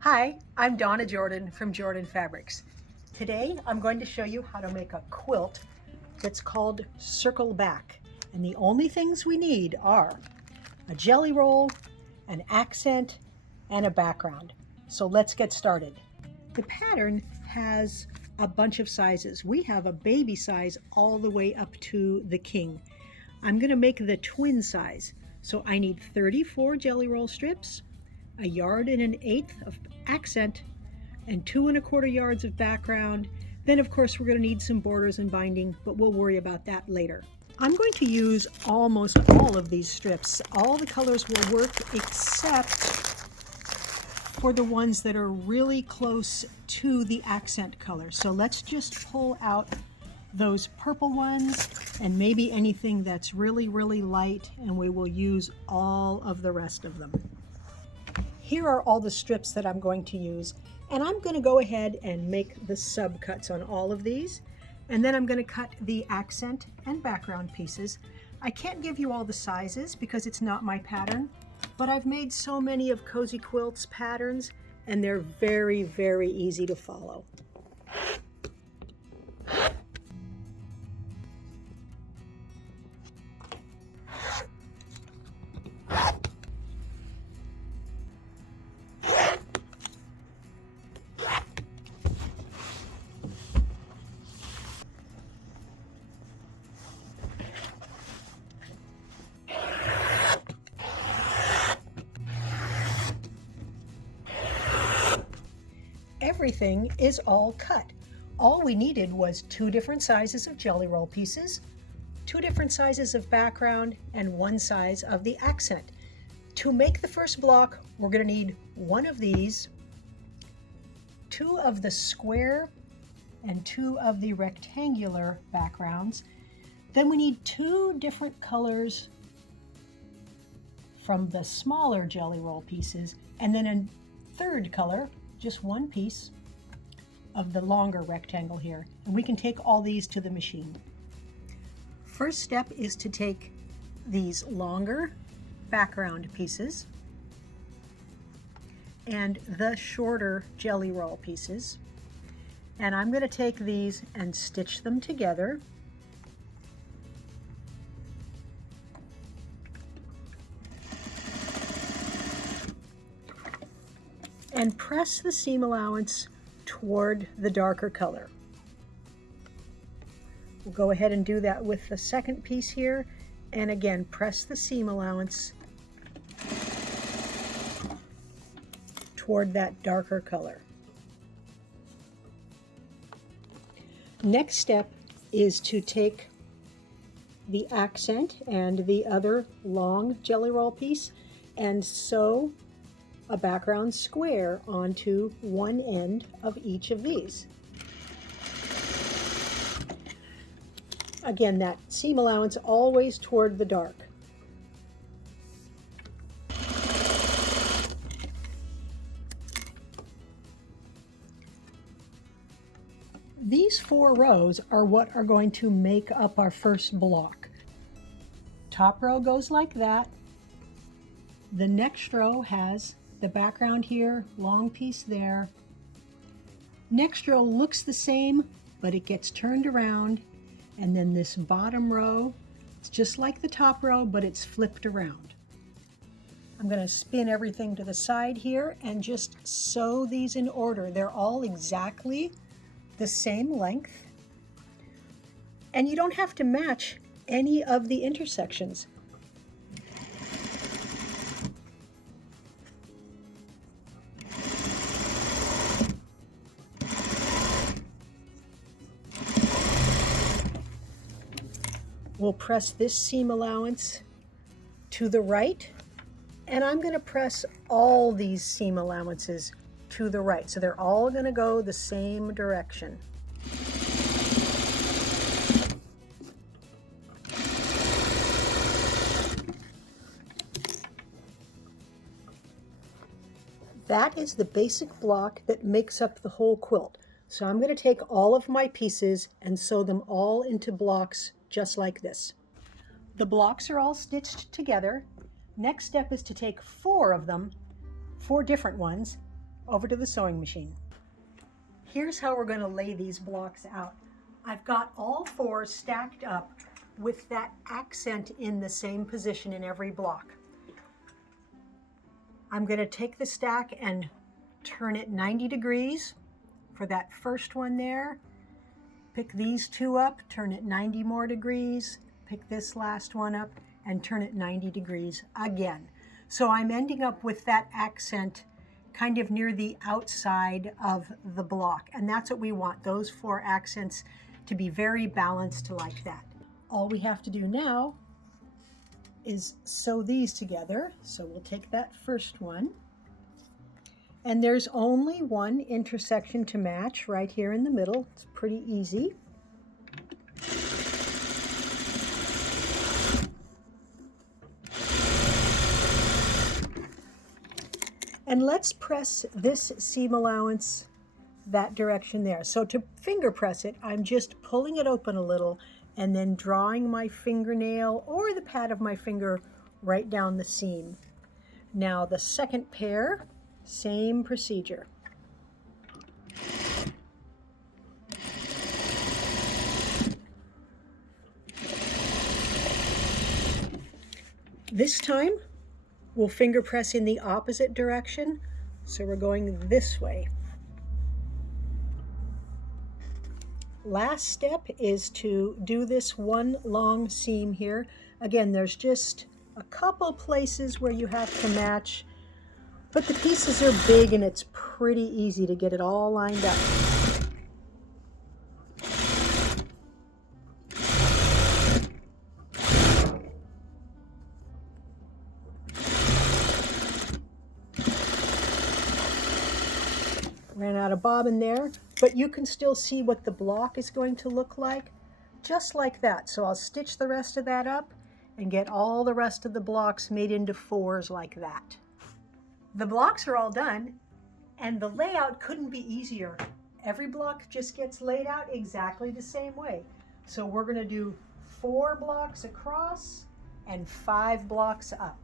Hi, I'm Donna Jordan from Jordan Fabrics. Today I'm going to show you how to make a quilt that's called circle back. And the only things we need are a jelly roll, an accent, and a background. So let's get started. The pattern has a bunch of sizes. We have a baby size all the way up to the king. I'm going to make the twin size. So I need 34 jelly roll strips, a yard and an eighth of accent, and 2¼ yards of background. Then of course we're going to need some borders and binding, but we'll worry about that later. I'm going to use almost all of these strips. All the colors will work except for the ones that are really close to the accent color. So let's just pull out those purple ones and maybe anything that's really, really light, and we will use all of the rest of them. Here are all the strips that I'm going to use, and I'm going to go ahead and make the sub cuts on all of these, and then I'm going to cut the accent and background pieces. I can't give you all the sizes because it's not my pattern, but I've made so many of Cozy Quilt's patterns, and they're very, very easy to follow. Everything is all cut. All we needed was 2 different sizes of jelly roll pieces, 2 different sizes of background, and 1 size of the accent. To make the first block, we're going to need 1 of these, 2 of the square, and 2 of the rectangular backgrounds. Then we need 2 different colors from the smaller jelly roll pieces, and then a 3rd color, just 1 piece of the longer rectangle here. And we can take all these to the machine. First step is to take these longer background pieces and the shorter jelly roll pieces, and I'm going to take these and stitch them together. And press the seam allowance toward the darker color. We'll go ahead and do that with the second piece here, and again press the seam allowance toward that darker color. Next step is to take the accent and the other long jelly roll piece and sew a background square onto one end of each of these. Again, that seam allowance always toward the dark. These 4 rows are what are going to make up our first block. Top row goes like that. The next row has the background here, long piece there. Next row looks the same, but it gets turned around. And then this bottom row, it's just like the top row, but it's flipped around. I'm going to spin everything to the side here and just sew these in order. They're all exactly the same length. And you don't have to match any of the intersections. We'll press this seam allowance to the right, and I'm going to press all these seam allowances to the right, so they're all going to go the same direction. That is the basic block that makes up the whole quilt. So I'm going to take all of my pieces and sew them all into blocks just like this. The blocks are all stitched together. Next step is to take 4 of them, 4 different ones, over to the sewing machine. Here's how we're going to lay these blocks out. I've got all 4 stacked up with that accent in the same position in every block. I'm going to take the stack and turn it 90 degrees for that first one there. Pick these 2 up, turn it 90 more degrees, pick this last one up, and turn it 90 degrees again. So I'm ending up with that accent kind of near the outside of the block. And that's what we want, those 4 accents to be very balanced like that. All we have to do now is sew these together. So we'll take that first one. And there's only one intersection to match right here in the middle. It's pretty easy. And let's press this seam allowance that direction there. So to finger press it, I'm just pulling it open a little and then drawing my fingernail or the pad of my finger right down the seam. Now the second pair, same procedure. This time, we'll finger press in the opposite direction, so we're going this way. Last step is to do this one long seam here. Again, there's just a couple places where you have to match, but the pieces are big and it's pretty easy to get it all lined up. Ran out of bobbin there, but you can still see what the block is going to look like, just like that. So I'll stitch the rest of that up and get all the rest of the blocks made into 4s like that. The blocks are all done, and the layout couldn't be easier. Every block just gets laid out exactly the same way. So we're going to do 4 blocks across and 5 blocks up.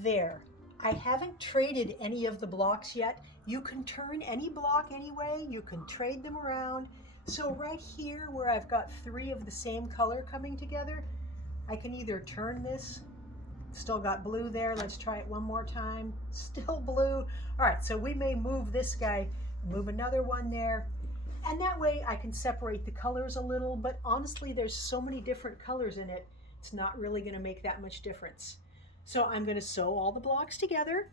There. I haven't traded any of the blocks yet. You can turn any block anyway. You can trade them around. So right here where I've got 3 of the same color coming together, I can either turn this. Still got blue there. Let's try it one more time. Still blue. All right, so we may move this guy, move another one there. And that way I can separate the colors a little, but honestly, there's so many different colors in it, it's not really going to make that much difference. So I'm going to sew all the blocks together,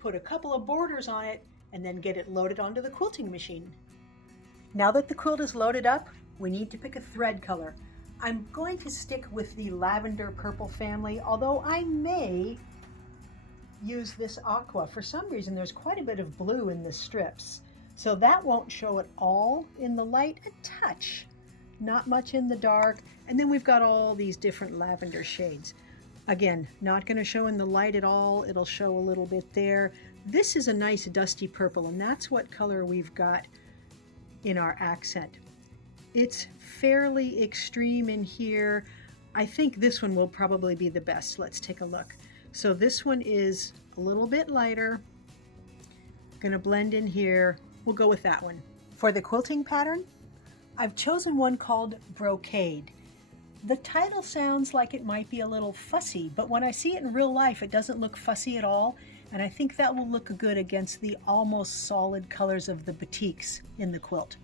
put a couple of borders on it, and then get it loaded onto the quilting machine. Now that the quilt is loaded up, we need to pick a thread color. I'm going to stick with the lavender purple family, although I may use this aqua. For some reason, there's quite a bit of blue in the strips. So that won't show at all in the light, a touch, not much in the dark. And then we've got all these different lavender shades. Again, not going to show in the light at all. It'll show a little bit there. This is a nice dusty purple, and that's what color we've got in our accent. It's fairly extreme in here. I think this one will probably be the best. Let's take a look. So this one is a little bit lighter. Gonna blend in here. We'll go with that one. For the quilting pattern, I've chosen one called Brocade. The title sounds like it might be a little fussy, but when I see it in real life, it doesn't look fussy at all. And I think that will look good against the almost solid colors of the batiks in the quilt.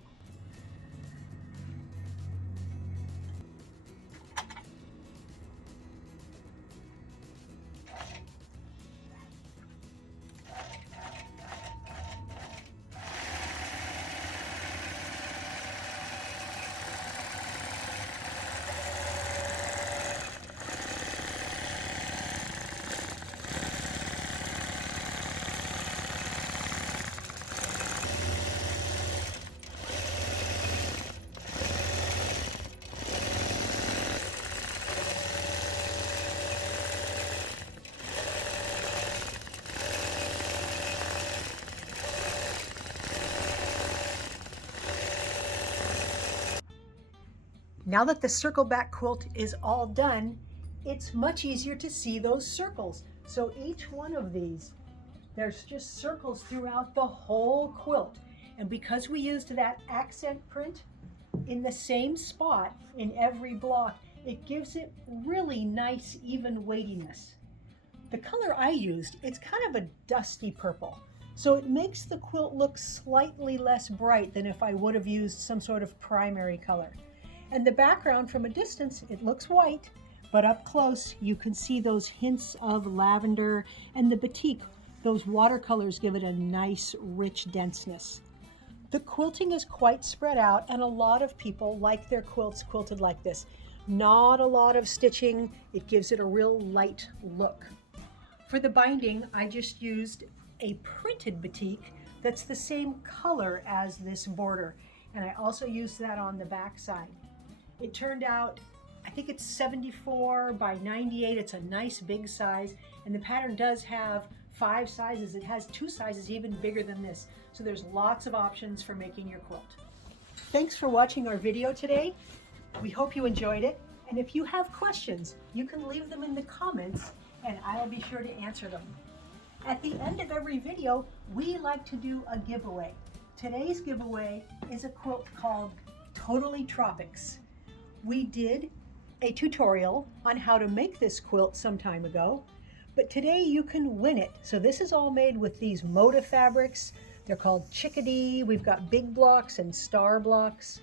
Now that the circle back quilt is all done, it's much easier to see those circles. So each one of these, there's just circles throughout the whole quilt. And because we used that accent print in the same spot in every block, it gives it really nice even weightiness. The color I used, it's kind of a dusty purple, so it makes the quilt look slightly less bright than if I would have used some sort of primary color. And the background from a distance, it looks white, but up close you can see those hints of lavender, and the batik, those watercolors give it a nice rich denseness. The quilting is quite spread out, and a lot of people like their quilts quilted like this. Not a lot of stitching, it gives it a real light look. For the binding, I just used a printed batik that's the same color as this border, and I also used that on the back side. It turned out, I think it's 74 by 98, it's a nice big size, and the pattern does have 5 sizes. It has 2 sizes even bigger than this, so there's lots of options for making your quilt. Thanks for watching our video today. We hope you enjoyed it, and if you have questions, you can leave them in the comments and I'll be sure to answer them. At the end of every video, we like to do a giveaway. Today's giveaway is a quilt called Totally Tropics. We did a tutorial on how to make this quilt some time ago, but today you can win it. So this is all made with these Moda fabrics. They're called Chickadee. We've got big blocks and star blocks.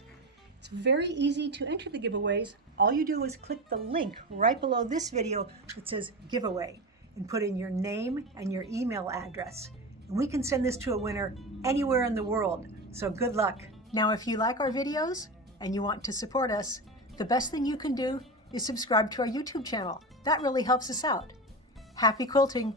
It's very easy to enter the giveaways. All you do is click the link right below this video that says giveaway and put in your name and your email address. And we can send this to a winner anywhere in the world. So good luck. Now, if you like our videos and you want to support us, the best thing you can do is subscribe to our YouTube channel. That really helps us out. Happy quilting!